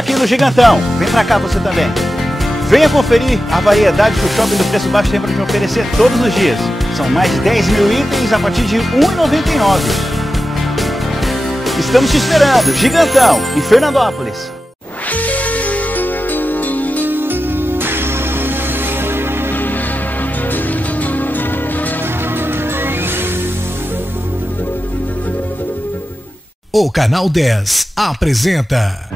aqui no Gigantão. Vem pra cá você também. Venha conferir a variedade que o Shopping do Preço Baixo tem para te oferecer todos os dias. São mais de 10 mil itens a partir de R$ 1,99. Estamos te esperando, Gigantão, em Fernandópolis. O Canal 10 apresenta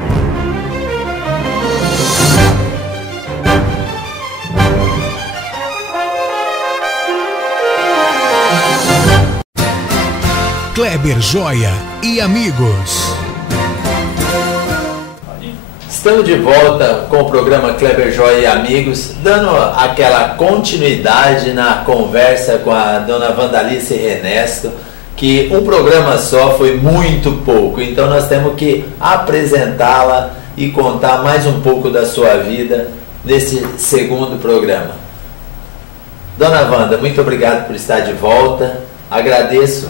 Kleber Joia e amigos. Estamos de volta com o programa Kleber Joia e amigos, dando aquela continuidade na conversa com a dona Wandalice Ernesto, que um programa só foi muito pouco, então nós temos que apresentá-la e contar mais um pouco da sua vida nesse segundo programa. Dona Wanda, muito obrigado por estar de volta, agradeço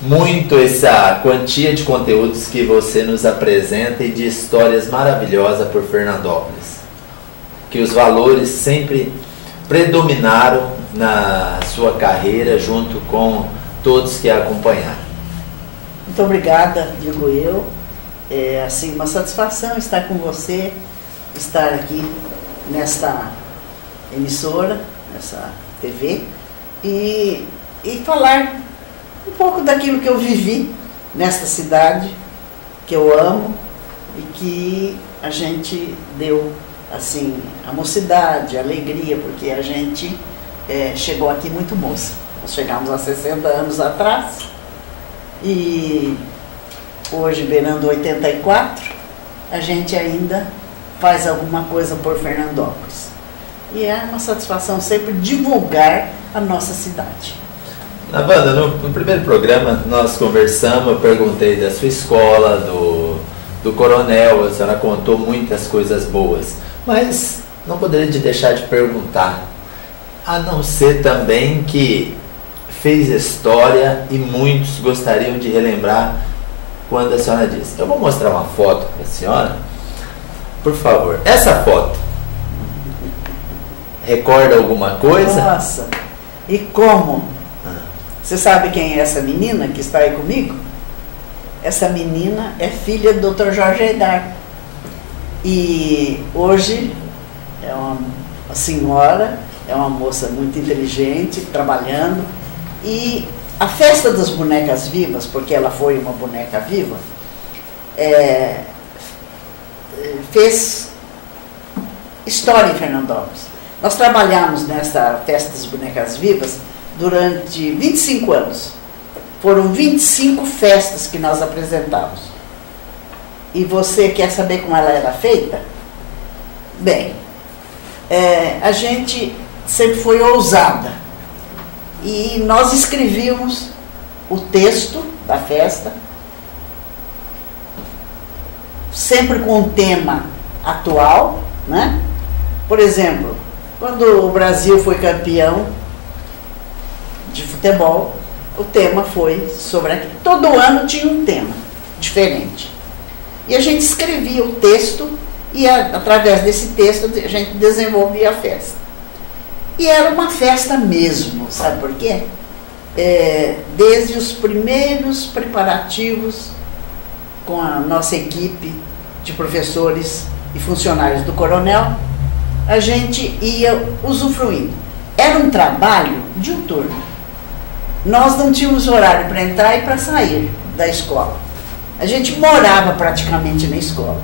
muito essa quantia de conteúdos que você nos apresenta e de histórias maravilhosas por Fernandópolis, que os valores sempre predominaram na sua carreira junto com todos que a acompanharam. Muito obrigada, digo eu. É assim, uma satisfação estar com você, estar aqui nesta emissora, nessa TV e falar um pouco daquilo que eu vivi nesta cidade, que eu amo e que a gente deu assim a mocidade, a alegria, porque a gente chegou aqui muito moça. Nós chegamos há 60 anos atrás e hoje, beirando 84, a gente ainda faz alguma coisa por Fernandópolis. E é uma satisfação sempre divulgar a nossa cidade. Na Wanda, no primeiro programa nós conversamos, eu perguntei da sua escola, do coronel, a senhora contou muitas coisas boas, mas não poderia deixar de perguntar, a não ser também que fez história e muitos gostariam de relembrar quando a senhora disse. Eu vou mostrar uma foto para a senhora, por favor. Essa foto recorda alguma coisa? Nossa, e como? Você sabe quem é essa menina que está aí comigo? Essa menina é filha do Dr. Jorge Aidar. E hoje é uma senhora, é uma moça muito inteligente, trabalhando. E a festa das bonecas vivas, porque ela foi uma boneca viva, fez história em Fernandópolis. Nós trabalhamos nessa festa das bonecas vivas durante 25 anos. Foram 25 festas que nós apresentamos. E você quer saber como ela era feita? Bem, a gente sempre foi ousada. E nós escrevíamos o texto da festa, sempre com um tema atual, né? Por exemplo, quando o Brasil foi campeão de futebol, o tema foi sobre aquilo. Todo ano tinha um tema diferente. E a gente escrevia o texto e através desse texto a gente desenvolvia a festa. E era uma festa mesmo, sabe por quê? Desde os primeiros preparativos com a nossa equipe de professores e funcionários do Coronel, a gente ia usufruindo. Era um trabalho diuturno. Nós não tínhamos horário para entrar e para sair da escola. A gente morava praticamente na escola.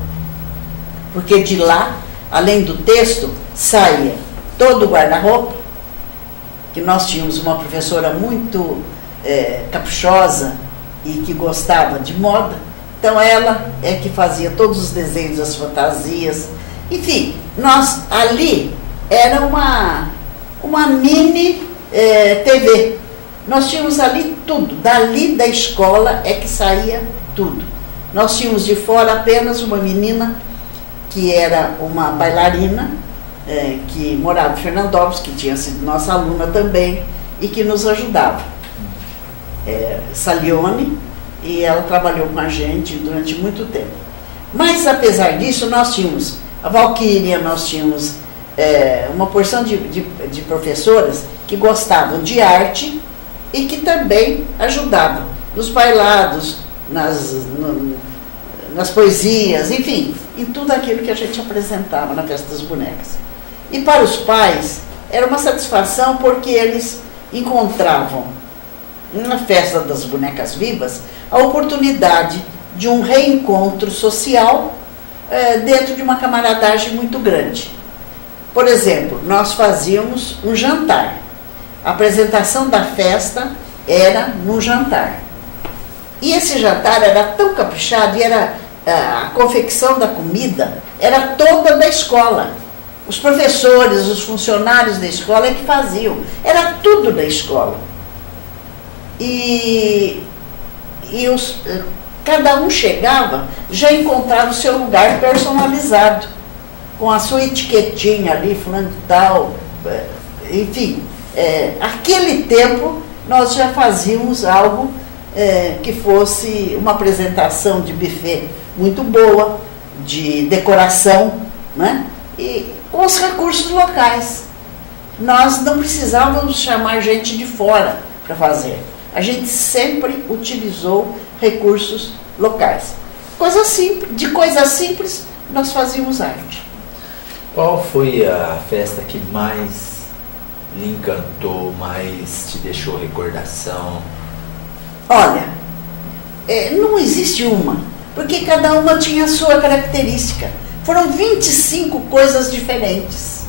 Porque de lá, além do texto, saía todo o guarda-roupa, que nós tínhamos uma professora muito caprichosa e que gostava de moda, então ela é que fazia todos os desenhos das fantasias, enfim, nós ali era uma mini TV, nós tínhamos ali tudo, dali da escola é que saía tudo. Nós tínhamos de fora apenas uma menina que era uma bailarina, que morava em Fernandópolis, que tinha sido nossa aluna também e que nos ajudava. Salione, e ela trabalhou com a gente durante muito tempo. Mas, apesar disso, nós tínhamos a Valquíria, nós tínhamos uma porção de professoras que gostavam de arte e que também ajudavam nos bailados, nas poesias, enfim, em tudo aquilo que a gente apresentava na Festa das Bonecas. E para os pais, era uma satisfação porque eles encontravam na Festa das Bonecas Vivas a oportunidade de um reencontro social dentro de uma camaradagem muito grande. Por exemplo, nós fazíamos um jantar. A apresentação da festa era no jantar. E esse jantar era tão caprichado, e a confecção da comida era toda da escola. Os professores, os funcionários da escola é que faziam. Era tudo da escola. Cada um chegava, já encontrava o seu lugar personalizado, com a sua etiquetinha ali, fulano de tal, enfim. Aquele tempo, nós já fazíamos algo que fosse uma apresentação de buffet muito boa, de decoração, né? E com os recursos locais. Nós não precisávamos chamar gente de fora para fazer. A gente sempre utilizou recursos locais. De coisas simples, nós fazíamos arte. Qual foi a festa que mais lhe encantou, mais te deixou recordação? Olha, não existe uma, porque cada uma tinha a sua característica. Foram 25 coisas diferentes,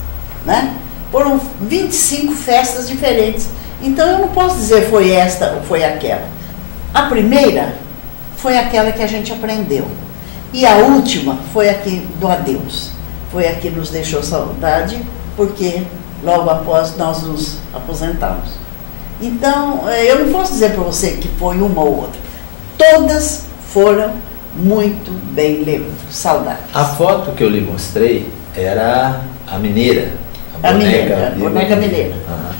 né? Foram 25 festas diferentes. Então eu não posso dizer foi esta ou foi aquela. A primeira foi aquela que a gente aprendeu. E a última foi aqui do adeus. Foi a que nos deixou saudade, porque logo após nós nos aposentamos. Então, eu não posso dizer para você que foi uma ou outra. Todas foram muito bem lembradas. Saudade. A foto que eu lhe mostrei era a mineira. A boneca mineira. Uhum.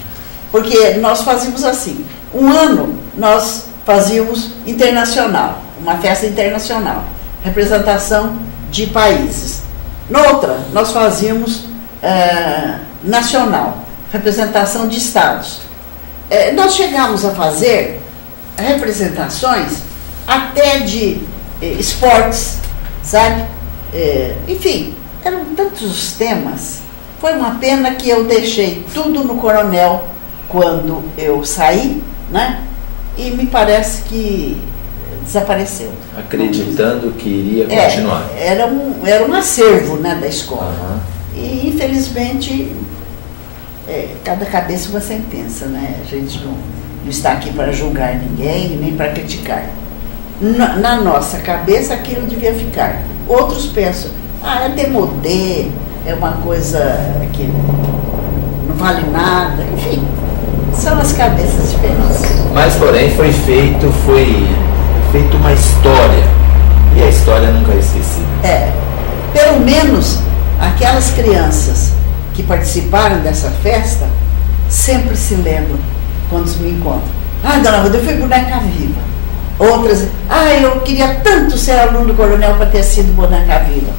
Porque nós fazíamos assim. Um ano nós fazíamos internacional, uma festa internacional, representação de países. Noutra, nós fazíamos nacional, representação de estados. Nós chegamos a fazer representações até de esportes, sabe? Enfim, eram tantos os temas. Foi uma pena que eu deixei tudo no Coronel quando eu saí, né? E me parece que desapareceu. Acreditando que iria continuar. Era um acervo, né, da escola. Uhum. E, infelizmente, cada cabeça uma sentença, né? A gente não está aqui para julgar ninguém, nem para criticar. Na nossa cabeça, aquilo devia ficar. Outros pensam, é demodê, é uma coisa que não vale nada, enfim. São as cabeças diferentes. Mas, porém, foi feito uma história. E a história nunca é esquecida. Pelo menos aquelas crianças que participaram dessa festa sempre se lembram quando me encontram. Dona Wanda, eu fui boneca viva. Outras, eu queria tanto ser aluno do Coronel para ter sido boneca viva.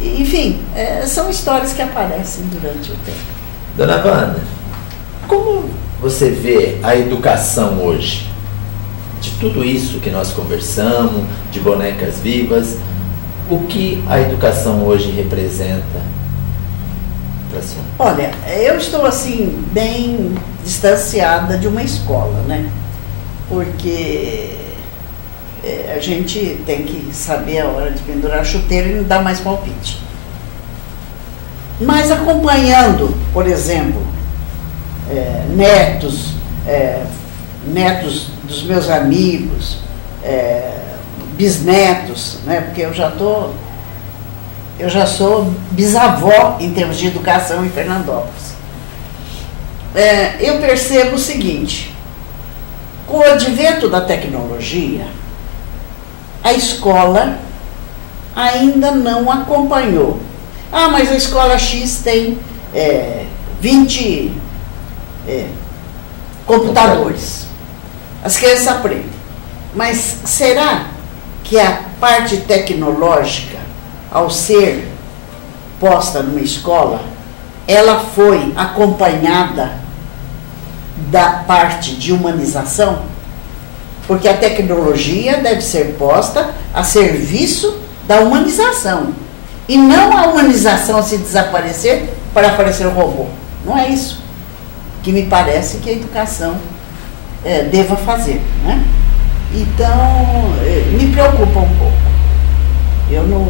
Enfim, são histórias que aparecem durante o tempo. Dona Wanda, como você vê a educação hoje? De tudo isso que nós conversamos, de bonecas vivas, o que a educação hoje representa para a senhora? Olha, eu estou assim, bem distanciada de uma escola, né? Porque a gente tem que saber a hora de pendurar chuteiro e não dar mais palpite. Mas acompanhando, por exemplo, netos dos meus amigos, bisnetos, né? Porque eu já sou bisavó em termos de educação em Fernandópolis. Eu percebo o seguinte: com o advento da tecnologia, a escola ainda não acompanhou. Mas a escola X tem 20 computadores. As crianças aprendem. Mas será que a parte tecnológica ao ser posta numa escola, ela foi acompanhada da parte de humanização? Porque a tecnologia deve ser posta a serviço da humanização. E não a humanização se desaparecer para aparecer o robô. Não é isso que me parece que a educação deva fazer, né? Então, me preocupa um pouco. Eu não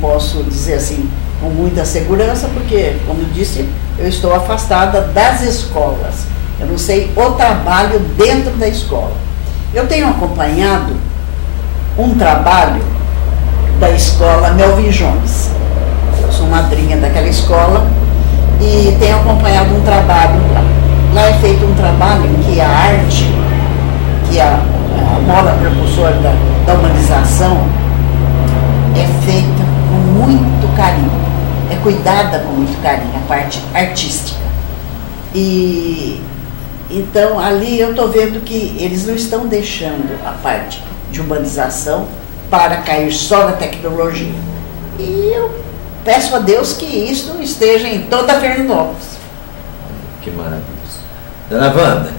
posso dizer assim com muita segurança, porque, como eu disse, eu estou afastada das escolas. Eu não sei o trabalho dentro da escola. Eu tenho acompanhado um trabalho da escola Melvin Jones. Eu sou madrinha daquela escola e tenho acompanhado um trabalho lá. Lá é feito um trabalho em que a arte, que a mola propulsora da humanização, é feita com muito carinho, é cuidada com muito carinho, a parte artística. E então ali eu estou vendo que eles não estão deixando a parte de humanização para cair só na tecnologia. E eu peço a Deus que isso esteja em toda a Fernandópolis. Que maravilhoso. Dona Wanda,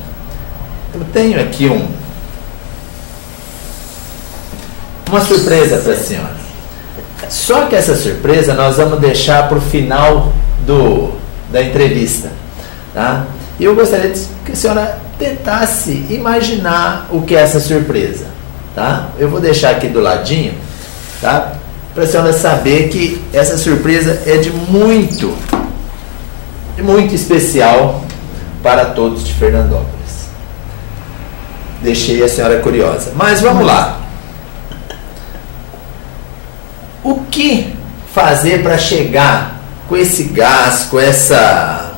eu tenho aqui uma surpresa para a senhora. Só que essa surpresa nós vamos deixar para o final da entrevista, tá? E eu gostaria que a senhora tentasse imaginar o que é essa surpresa, tá? Eu vou deixar aqui do ladinho, tá? Para a senhora saber que essa surpresa é de muito especial para todos de Fernandópolis. Deixei a senhora curiosa. Mas vamos lá. O que fazer para chegar com esse gás, com essa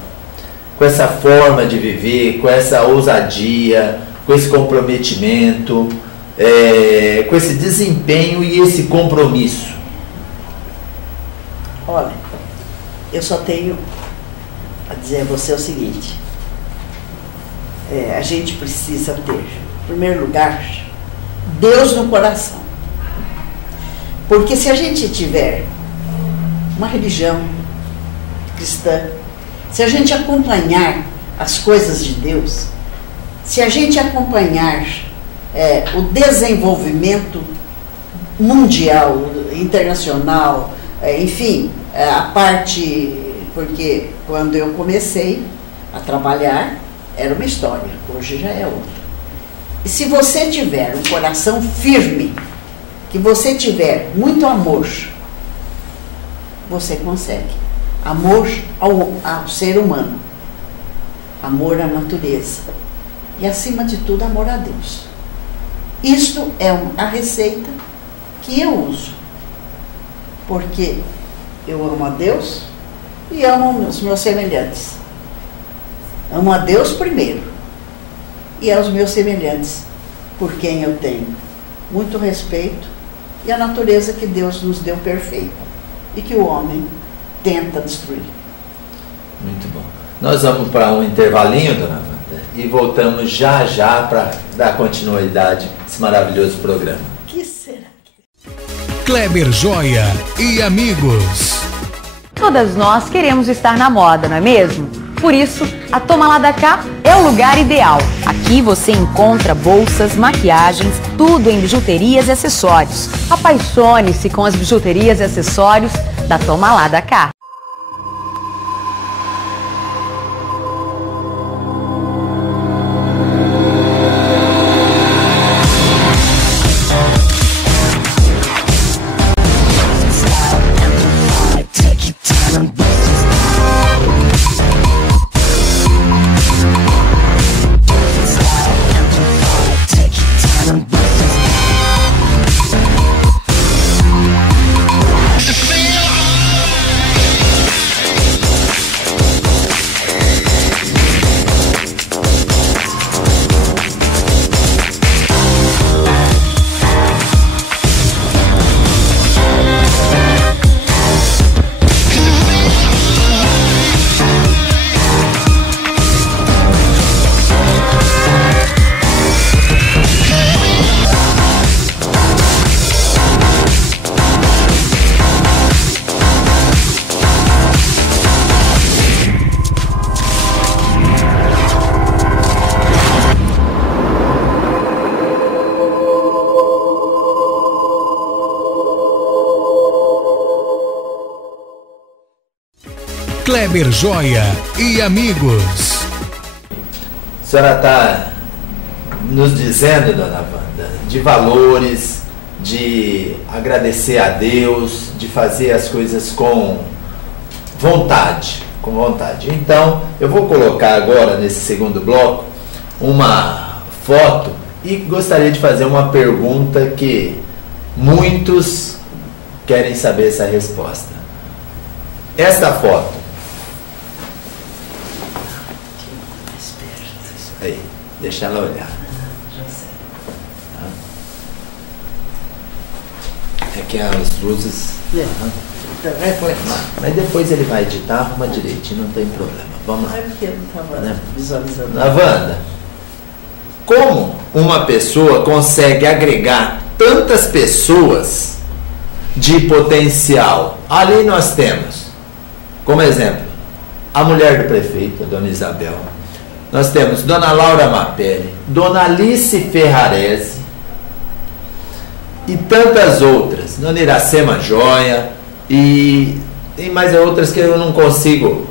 forma de viver, com essa ousadia, com esse comprometimento, com esse desempenho e esse compromisso? Olha, eu só tenho a dizer a você o seguinte: a gente precisa ter, em primeiro lugar, Deus no coração. Porque se a gente tiver uma religião cristã, se a gente acompanhar as coisas de Deus, se a gente acompanhar o desenvolvimento mundial, internacional, enfim, a parte... Porque quando eu comecei a trabalhar, era uma história, hoje já é outra. E se você tiver um coração firme, que você tiver muito amor, você consegue. Amor ao ser humano, amor à natureza e, acima de tudo, amor a Deus. Isto é a receita que eu uso, porque eu amo a Deus e amo os meus semelhantes. Amo a Deus primeiro e aos meus semelhantes, por quem eu tenho muito respeito, e a natureza que Deus nos deu perfeita e que o homem tenta destruir. Muito bom. Nós vamos para um intervalinho, dona Wanda, e voltamos já para dar continuidade a esse maravilhoso programa. Que será? Kleber Joia e amigos. Todas nós queremos estar na moda, não é mesmo? Por isso, a Toma Lá da Cá é o lugar ideal. Aqui você encontra bolsas, maquiagens, tudo em bijuterias e acessórios. Apaixone-se com as bijuterias e acessórios da Toma Lá da Cá. Kleber Joia e amigos. A senhora está nos dizendo, dona Wanda, de valores, de agradecer a Deus, de fazer as coisas com vontade, Então, eu vou colocar agora, nesse segundo bloco, uma foto e gostaria de fazer uma pergunta que muitos querem saber essa resposta. Esta foto. Aí, deixa ela olhar. É que as luzes... Mas depois ele vai editar, arruma direitinho, não tem problema. Vamos lá. Visualizando. Na Wanda, como uma pessoa consegue agregar tantas pessoas de potencial? Ali nós temos, como exemplo, a mulher do prefeito, a dona Isabel. Nós temos dona Laura Mapelli, dona Alice Ferrarese e tantas outras, dona Iracema Joia, e tem mais outras que eu não consigo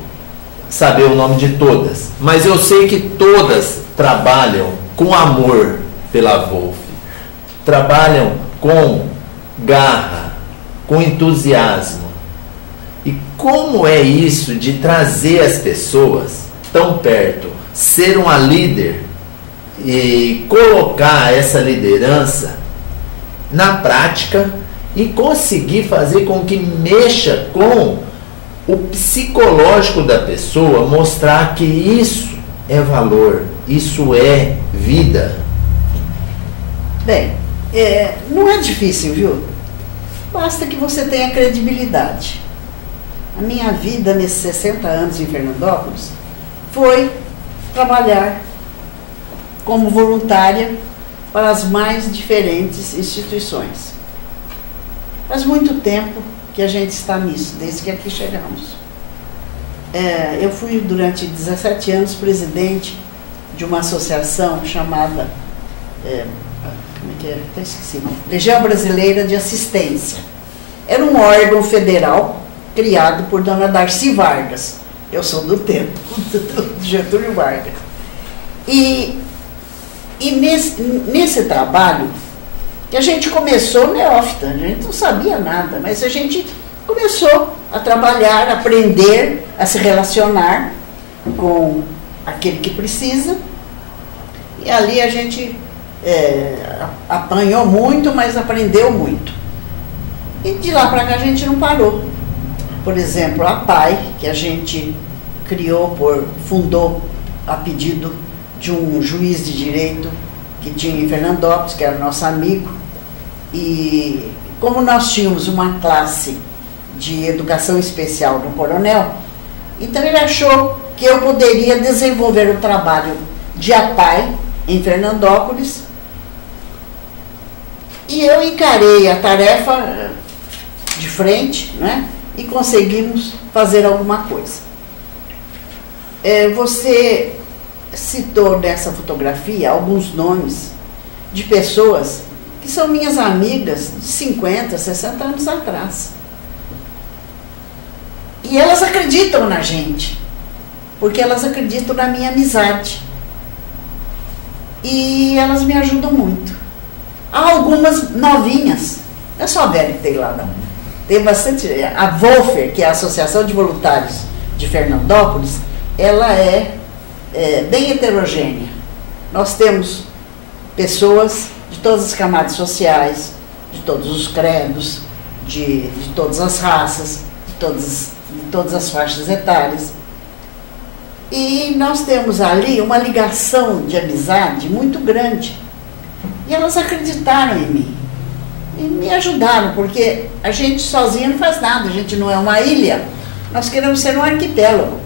saber o nome de todas, mas eu sei que todas trabalham com amor pela Wolf, trabalham com garra, com entusiasmo. E como é isso de trazer as pessoas tão perto, ser uma líder e colocar essa liderança na prática e conseguir fazer com que mexa com o psicológico da pessoa, mostrar que isso é valor, isso é vida? Bem, não é difícil, viu? Basta que você tenha credibilidade. A minha vida nesses 60 anos em Fernandópolis foi trabalhar como voluntária para as mais diferentes instituições. Faz muito tempo que a gente está nisso, desde que aqui chegamos. Eu fui durante 17 anos presidente de uma associação chamada, como é que é? Até esqueci, não? Legião Brasileira de Assistência. Era um órgão federal criado por dona Darcy Vargas. Eu sou do tempo, do Getúlio Vargas. E nesse trabalho, que a gente começou neófita, a gente não sabia nada, mas a gente começou a trabalhar, a aprender a se relacionar com aquele que precisa, e ali a gente apanhou muito, mas aprendeu muito. E de lá para cá a gente não parou. Por exemplo, a PAI, que a gente fundou a pedido de um juiz de direito que tinha em Fernandópolis, que era nosso amigo, e como nós tínhamos uma classe de educação especial no Coronel, então ele achou que eu poderia desenvolver o trabalho de APAI em Fernandópolis, e eu encarei a tarefa de frente, né, e conseguimos fazer alguma coisa. Você citou nessa fotografia alguns nomes de pessoas que são minhas amigas de 50, 60 anos atrás. E elas acreditam na gente, porque elas acreditam na minha amizade. E elas me ajudam muito. Há algumas novinhas, não é só a velha que tem lá, não. Tem bastante. A Wolfer, que é a Associação de Voluntários de Fernandópolis, ela é bem heterogênea. Nós temos pessoas de todas as camadas sociais, de todos os credos, de todas as raças, de todas as faixas etárias. E nós temos ali uma ligação de amizade muito grande. E elas acreditaram em mim. E me ajudaram, porque a gente sozinha não faz nada, a gente não é uma ilha. Nós queremos ser um arquipélago.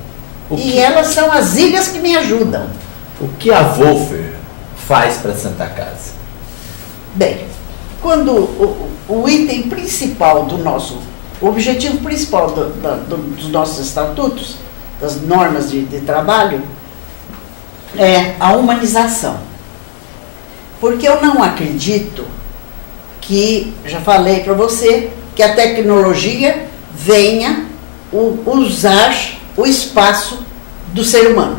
E elas são as ilhas que me ajudam. O que a Wolfer faz para a Santa Casa? Bem, quando o item principal o objetivo principal dos nossos estatutos, das normas de trabalho, é a humanização. Porque eu não acredito que, já falei para você, que a tecnologia venha usar o espaço do ser humano.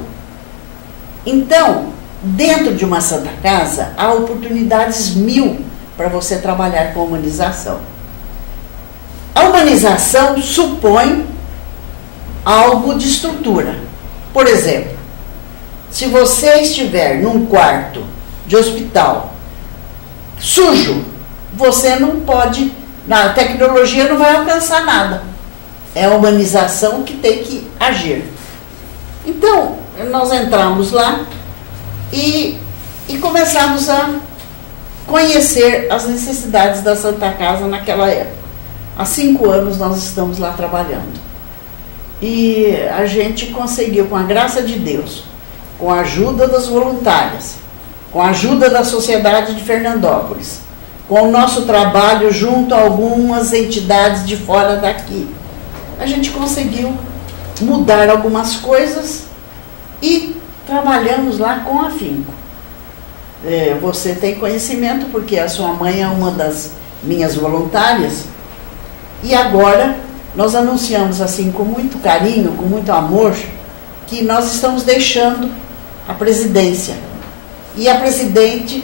Então, dentro de uma Santa Casa, há oportunidades 1000 para você trabalhar com a humanização. A humanização supõe algo de estrutura. Por exemplo, se você estiver num quarto de hospital sujo, você não pode, a tecnologia não vai alcançar nada. É a humanização que tem que agir. Então, nós entramos lá e começamos a conhecer as necessidades da Santa Casa naquela época. Há 5 anos nós estamos lá trabalhando. E a gente conseguiu, com a graça de Deus, com a ajuda das voluntárias, com a ajuda da Sociedade de Fernandópolis, com o nosso trabalho junto a algumas entidades de fora daqui, a gente conseguiu mudar algumas coisas e trabalhamos lá com afinco. Você tem conhecimento porque a sua mãe é uma das minhas voluntárias, e agora nós anunciamos assim com muito carinho, com muito amor, que nós estamos deixando a presidência. E a presidente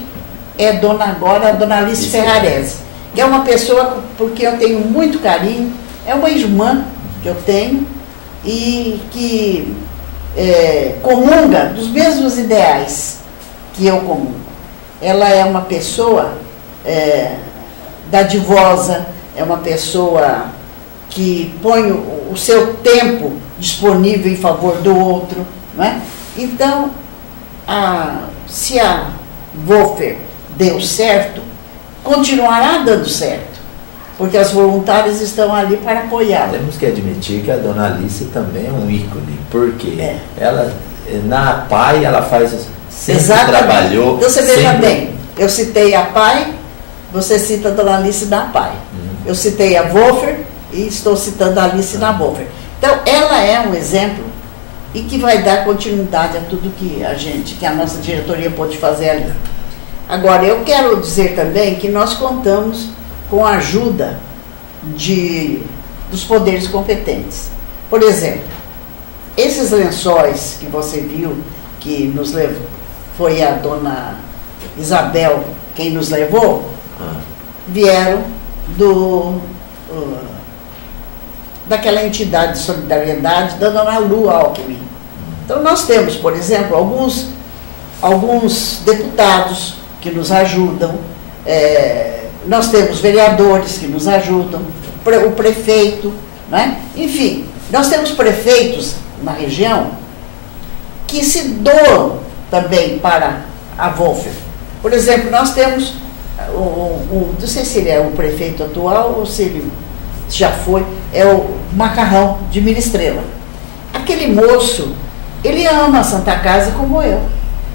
é a dona Alice Ferrarese, que é uma pessoa porque eu tenho muito carinho, é uma irmã que eu tenho e que comunga dos mesmos ideais que eu comungo. Ela é uma pessoa dadivosa, é uma pessoa que põe o seu tempo disponível em favor do outro, não é? Então, se a Wolfer deu certo, continuará dando certo, porque as voluntárias estão ali para apoiá-la. Temos que admitir que a dona Alice também é um ícone, porque ela, na PAI, ela sempre trabalhou. Então você veja bem, eu citei a PAI, você cita a dona Alice na PAI. Eu citei a Wolfer e estou citando a Alice na Wolfer. Então, ela é um exemplo e que vai dar continuidade a tudo que a nossa diretoria pode fazer ali. Agora, eu quero dizer também que nós contamos com a ajuda dos poderes competentes. Por exemplo, esses lençóis que você viu, que nos levou, foi a dona Isabel quem nos levou, vieram daquela entidade de solidariedade da dona Lu Alckmin. Então nós temos, por exemplo, alguns deputados que nos ajudam, nós temos vereadores que nos ajudam, o prefeito, né? Enfim, nós temos prefeitos na região que se doam também para a Wolfer. Por exemplo, nós temos não sei se ele é o prefeito atual ou se ele já foi, é o Macarrão de Mira Estrela. Aquele moço, ele ama a Santa Casa como eu.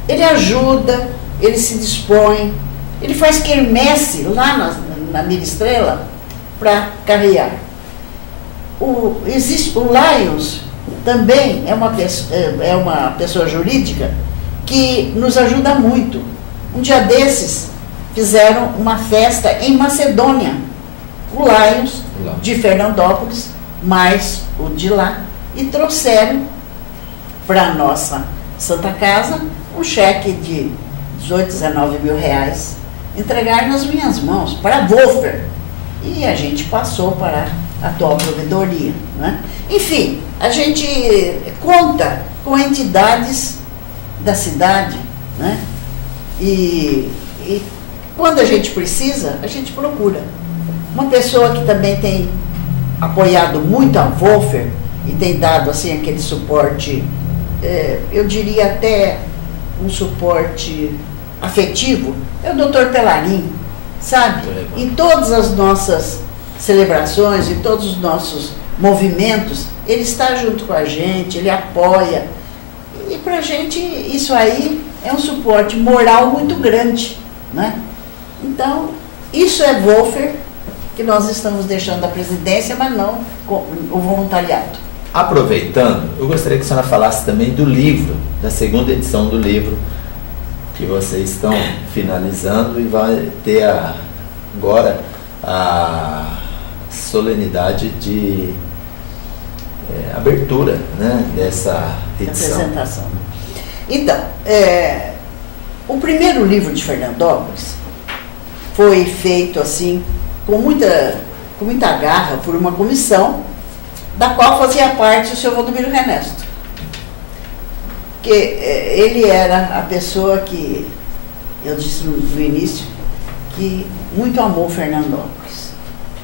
Ele ajuda, ele se dispõe, ele faz quermesse lá na Mira Estrela para carrear. O Lions também é uma pessoa jurídica que nos ajuda muito. Um dia desses, fizeram uma festa em Macedônia, o Lions de Fernandópolis, mais o de lá, e trouxeram para a nossa Santa Casa um cheque de 18, 19 mil reais, entregaram nas minhas mãos, para a Wolfer, e a gente passou para a atual provedoria, né? Enfim, a gente conta com entidades da cidade, né? E quando a gente precisa, a gente procura. Uma pessoa que também tem apoiado muito a Wolfer e tem dado assim aquele suporte, eu diria até um suporte afetivo, é o Dr. Pelarim, sabe? Em todas as nossas celebrações, em todos os nossos movimentos, ele está junto com a gente, ele apoia. E para a gente isso aí é um suporte moral muito grande, né? Então, isso é Wolfer, que nós estamos deixando a presidência, mas não o voluntariado. Aproveitando, eu gostaria que a senhora falasse também do livro, da segunda edição do livro, que vocês estão finalizando e vai ter agora a solenidade de abertura, né, dessa edição. Apresentação. Então, o primeiro livro de Fernandópolis foi feito assim com muita garra por uma comissão da qual fazia parte o senhor Valdomiro Renesto, que ele era a pessoa que, eu disse no início, que muito amou Fernandópolis,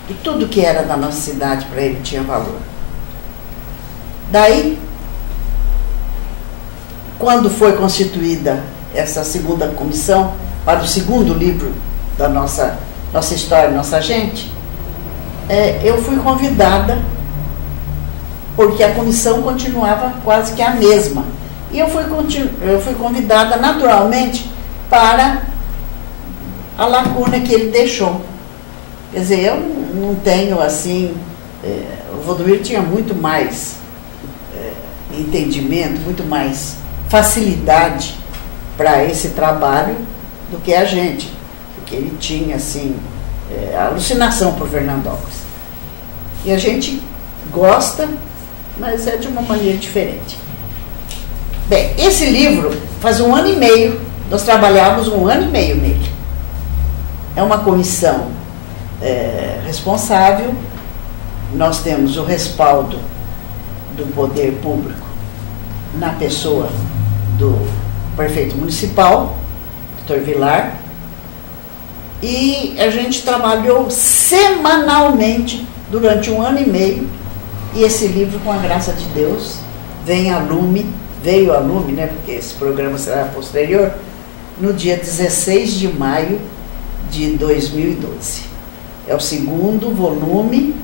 e tudo que era da nossa cidade para ele tinha valor. Daí, quando foi constituída essa segunda comissão para o segundo livro da nossa história, nossa gente, eu fui convidada, porque a comissão continuava quase que a mesma. E eu fui convidada naturalmente para a lacuna que ele deixou. Quer dizer, eu não tenho assim... o Valdomiro tinha muito mais entendimento, muito mais facilidade para esse trabalho do que a gente, porque ele tinha assim alucinação por Fernandópolis. E a gente gosta, mas é de uma maneira diferente. Bem, esse livro faz 1 ano e meio, nós trabalhávamos 1 ano e meio nele. É uma comissão responsável, nós temos o respaldo do poder público na pessoa do prefeito municipal, Dr. Vilar, e a gente trabalhou semanalmente durante 1 ano e meio, e esse livro, com a graça de Deus, veio a lume, né, porque esse programa será posterior, no dia 16 de maio de 2012. É o segundo volume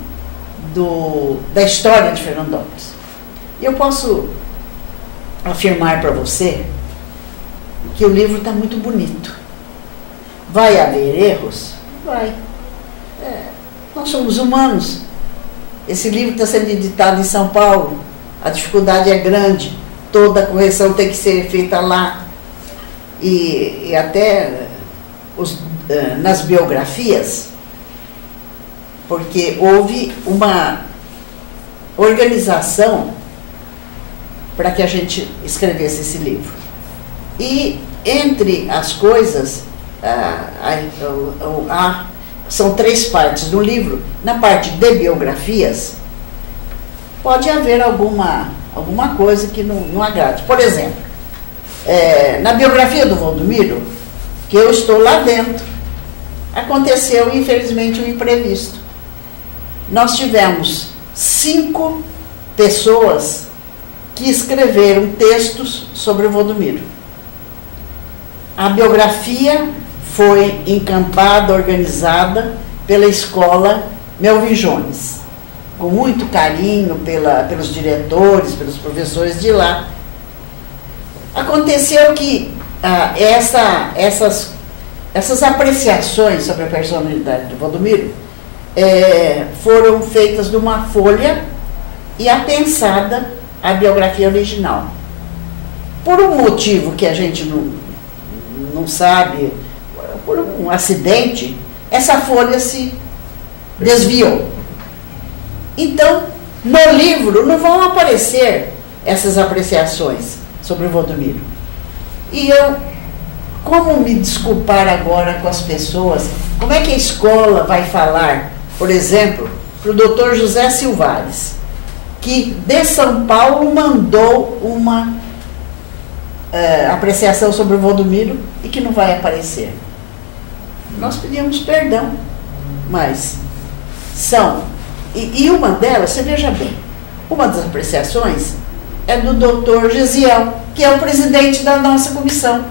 da história de Fernandópolis. E eu posso afirmar para você que o livro está muito bonito. Vai haver erros? Vai. Nós somos humanos. Esse livro está sendo editado em São Paulo. A dificuldade é grande. Toda a correção tem que ser feita lá. E até nas biografias, porque houve uma organização para que a gente escrevesse esse livro. E entre as coisas, são 3 partes do livro. Na parte de biografias, pode haver alguma coisa que não agrade. Por exemplo, na biografia do Valdomiro, que eu estou lá dentro, aconteceu, infelizmente, um imprevisto. Nós tivemos 5 pessoas que escreveram textos sobre o Valdomiro. A biografia foi encampada, organizada pela escola Melvin Jones, com muito carinho pelos diretores, pelos professores de lá. Aconteceu que essas apreciações sobre a personalidade do Valdomiro foram feitas numa folha e apensada a biografia original. Por um motivo que a gente não sabe, por um acidente, essa folha se desviou. Então, no livro não vão aparecer essas apreciações sobre o Valdomiro. E como me desculpar agora com as pessoas? Como é que a escola vai falar, por exemplo, para o Dr. José Silvares, que de São Paulo mandou uma apreciação sobre o Valdomiro e que não vai aparecer? Nós pedimos perdão, mas são... E uma delas, você veja bem, uma das apreciações é do Dr. Gesiel, que é o presidente da nossa comissão.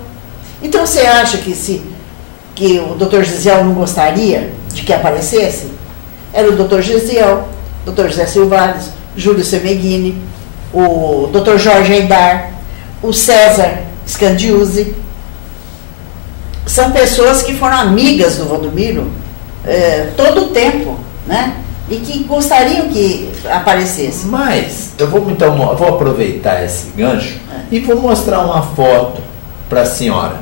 Então você acha que o Dr. Gesiel não gostaria de que aparecesse? Era o Dr. Gesiel, Dr. José Silvares, Júlio Semeghini, o Dr. Jorge Aidar, o César Scandiuzzi. São pessoas que foram amigas do Valdomiro todo o tempo, né? E que gostariam que aparecesse. Mas eu vou aproveitar esse gancho e vou mostrar uma foto para a senhora.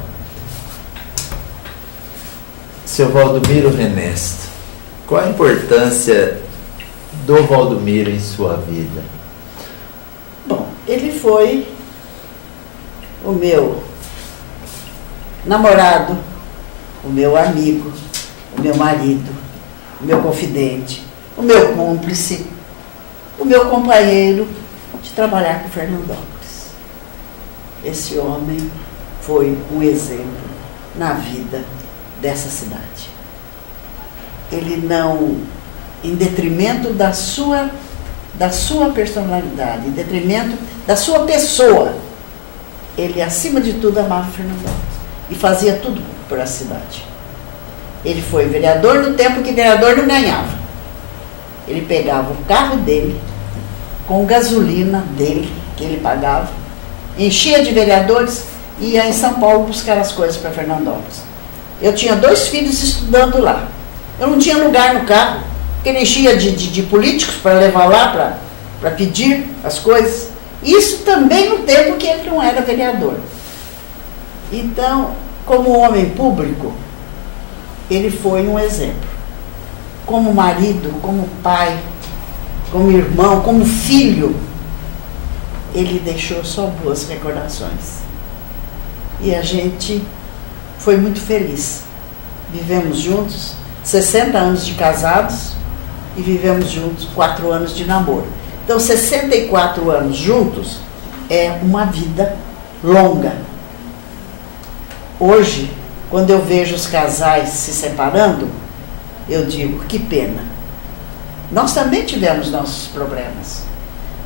Seu Valdomiro Renesto, qual a importância do Valdomiro em sua vida? Bom, ele foi o meu namorado, o meu amigo, o meu marido, o meu confidente, o meu cúmplice, o meu companheiro de trabalhar com Fernandópolis. Esse homem foi um exemplo na vida dessa cidade. Ele não, em detrimento da sua personalidade, em detrimento da sua pessoa, ele, acima de tudo, amava Fernandópolis e fazia tudo por a cidade. Ele foi vereador no tempo que vereador não ganhava. Ele pegava o carro dele, com gasolina dele, que ele pagava, enchia de vereadores e ia em São Paulo buscar as coisas para Fernandópolis. Eu tinha 2 filhos estudando lá. Eu não tinha lugar no carro, porque ele enchia de políticos para levar lá, para pedir as coisas. Isso também no tempo que ele não era vereador. Então, como homem público, ele foi um exemplo. Como marido, como pai, como irmão, como filho, ele deixou só boas recordações. E a gente foi muito feliz. Vivemos juntos 60 anos de casados e vivemos juntos 4 anos de namoro. Então, 64 anos juntos é uma vida longa. Hoje, quando eu vejo os casais se separando, eu digo, que pena. Nós também tivemos nossos problemas,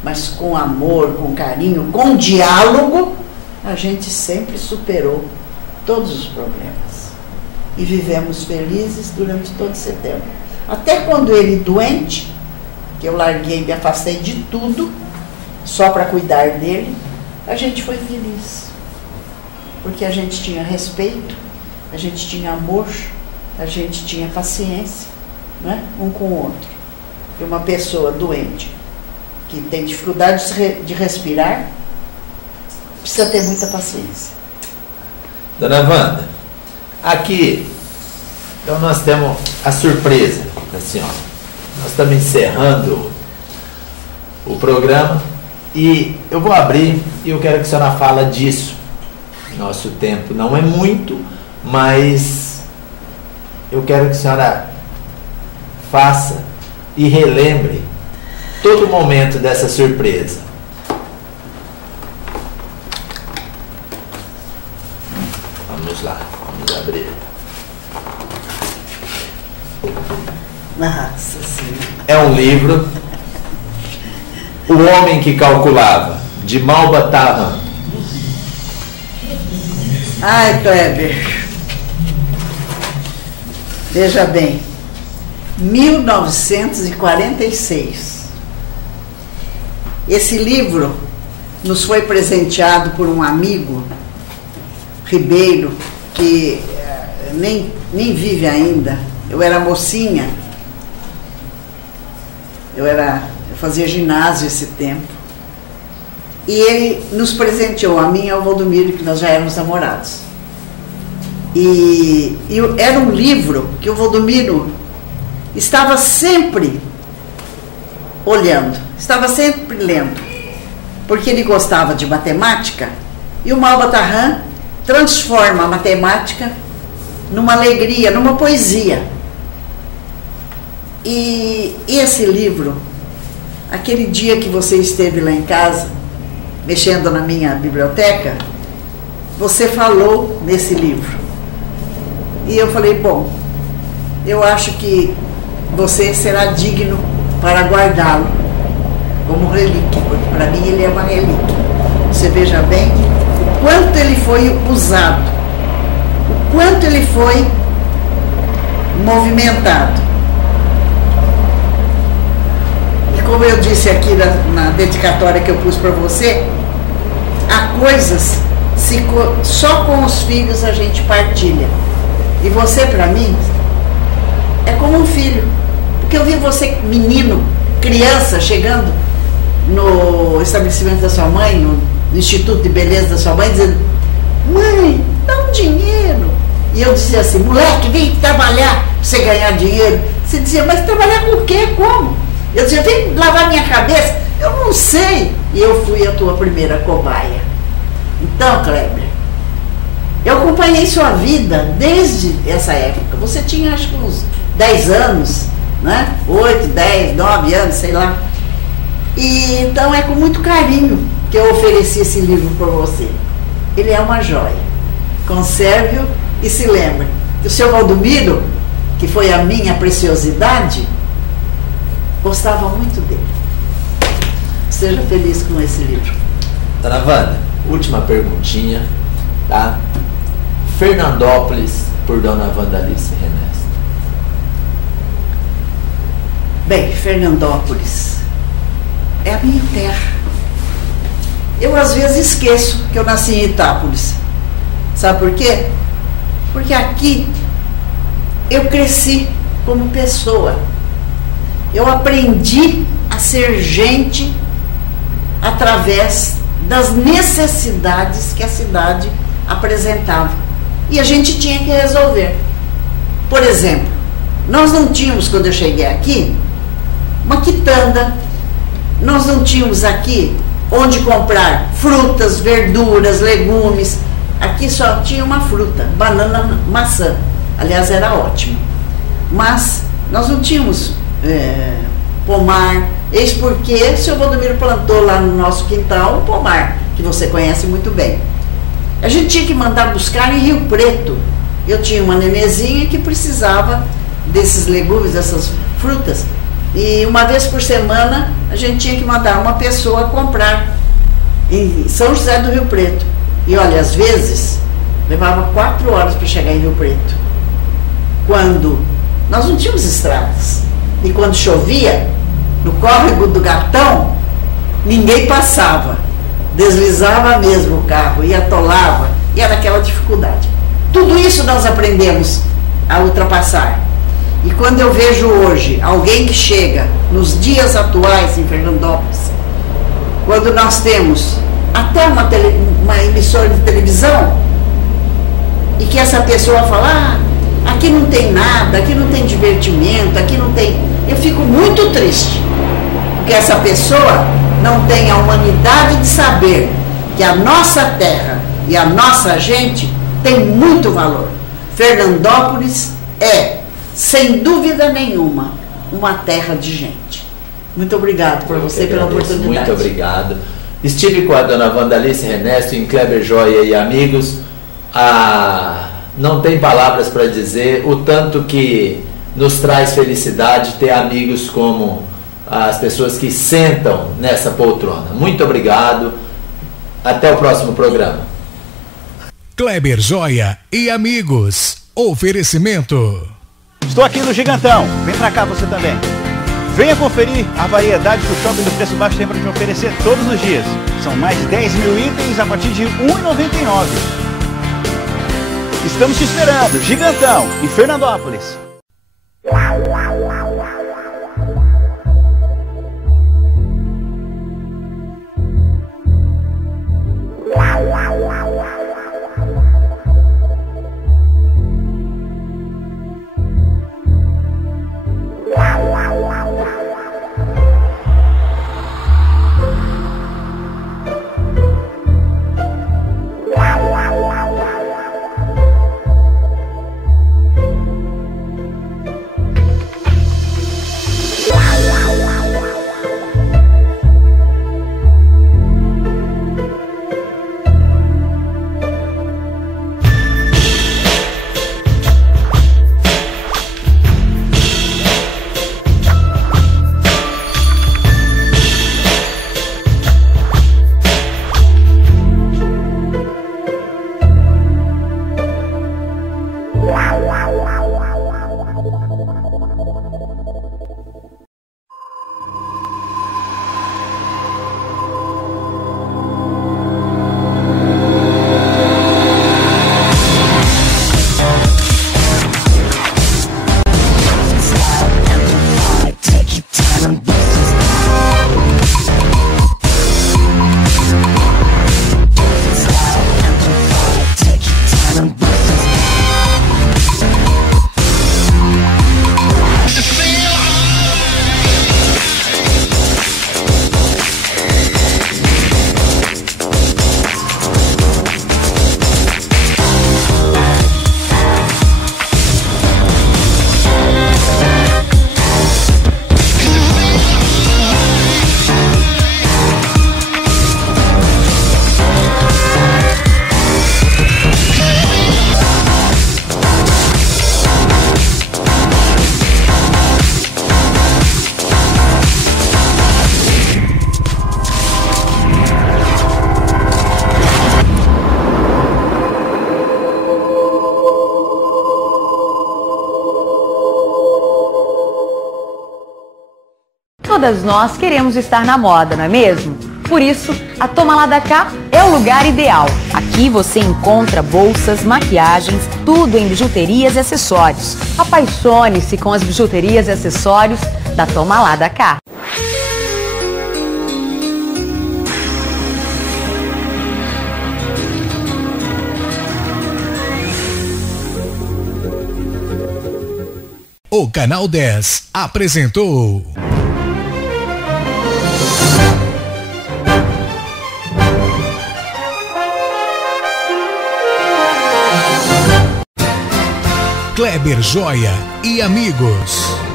mas com amor, com carinho, com diálogo, a gente sempre superou todos os problemas. E vivemos felizes durante todo esse tempo. Até quando ele doente, que eu larguei, me afastei de tudo, só para cuidar dele, a gente foi feliz. Porque a gente tinha respeito, a gente tinha amor, a gente tinha paciência, né? Um com o outro. E uma pessoa doente, que tem dificuldade de respirar, precisa ter muita paciência. Dona Wanda, aqui, então nós temos a surpresa da senhora. Nós estamos encerrando o programa e eu vou abrir e eu quero que a senhora fale disso. Nosso tempo não é muito, mas eu quero que a senhora faça e relembre todo momento dessa surpresa. Vamos lá, vamos abrir. Nossa Senhora. É um livro, O Homem que Calculava, de Malba Tahan. Ai, Kleber. Veja bem, 1946. Esse livro nos foi presenteado por um amigo, Ribeiro, que nem vive ainda. Eu era mocinha, eu fazia ginásio esse tempo. E ele nos presenteou, a mim e ao Valdomiro, que nós já éramos namorados. E era um livro que o Valdomiro estava sempre olhando, estava sempre lendo, porque ele gostava de matemática, e o Malba Tahan transforma a matemática numa alegria, numa poesia. E esse livro, aquele dia que você esteve lá em casa, mexendo na minha biblioteca, você falou nesse livro. E eu falei, bom, eu acho que você será digno para guardá-lo como relíquia, porque para mim ele é uma relíquia. Você veja bem o quanto ele foi usado, o quanto ele foi movimentado. E como eu disse aqui na dedicatória que eu pus para você, há coisas, só com os filhos a gente partilha. E você, para mim, é como um filho. Porque eu vi você, menino, criança, chegando no estabelecimento da sua mãe, no Instituto de Beleza da sua mãe, dizendo, mãe, dá um dinheiro. E eu dizia assim, moleque, vem trabalhar para você ganhar dinheiro. Você dizia, mas trabalhar com o quê? Como? Eu dizia, vem lavar minha cabeça. Eu não sei. e eu fui a tua primeira cobaia. Então, Kleber, eu acompanhei sua vida desde essa época. Você tinha, acho que uns 10 anos, né? 8, 10, 9 anos, sei lá. E então é com muito carinho que eu ofereci esse livro para você. Ele é uma joia. Conserve-o e se lembre. O seu Valdomiro, que foi a minha preciosidade, gostava muito dele. Seja feliz com esse livro. Dona Wanda, última perguntinha, tá? Fernandópolis, por Dona Wandalice Ernesto. Bem, Fernandópolis é a minha terra. Eu às vezes esqueço que eu nasci em Itápolis. Sabe por quê? Porque aqui eu cresci como pessoa. Eu aprendi a ser gente através das necessidades que a cidade apresentava. E a gente tinha que resolver. Por exemplo, nós não tínhamos, quando eu cheguei aqui, uma quitanda. Nós não tínhamos aqui onde comprar frutas, verduras, legumes. Aqui só tinha uma fruta, banana, maçã. Aliás, era ótimo. Mas nós não tínhamos pomar. Eis porque o seu Valdomiro plantou lá no nosso quintal um pomar, que você conhece muito bem. A gente tinha que mandar buscar em Rio Preto. Eu tinha uma nenezinha que precisava desses legumes, dessas frutas. E uma vez por semana a gente tinha que mandar uma pessoa comprar em São José do Rio Preto. E olha, às vezes levava 4 horas para chegar em Rio Preto. Quando nós não tínhamos estradas. E quando chovia, no córrego do Gatão, ninguém passava. Deslizava mesmo o carro e atolava. E era aquela dificuldade. Tudo isso nós aprendemos a ultrapassar. E quando eu vejo hoje alguém que chega nos dias atuais em Fernandópolis, quando nós temos até uma emissora de televisão, e que essa pessoa fala, aqui não tem nada, aqui não tem divertimento, aqui não tem... Eu fico muito triste, porque essa pessoa não tem a humanidade de saber que a nossa terra e a nossa gente tem muito valor. Fernandópolis é, sem dúvida nenhuma, uma terra de gente. Muito obrigado por você, pela oportunidade. Muito obrigado. Estive com a Dona Wandalice Ernesto em Kleber Joia e Amigos. Não tem palavras para dizer o tanto que nos traz felicidade ter amigos como as pessoas que sentam nessa poltrona. Muito obrigado. Até o próximo programa. Kleber Joia e Amigos. Oferecimento. Estou aqui no Gigantão. Vem pra cá você também. Venha conferir a variedade que o Shopping do Preço Baixo tem para te oferecer todos os dias. São mais de 10 mil itens a partir de R$ 1,99. Estamos te esperando. Gigantão, em Fernandópolis. Todas nós queremos estar na moda, não é mesmo? Por isso, a Toma Lá da Cá é o lugar ideal. Aqui você encontra bolsas, maquiagens, tudo em bijuterias e acessórios. Apaixone-se com as bijuterias e acessórios da Toma Lá da Cá. O Canal 10 apresentou Kleber Joia e Amigos.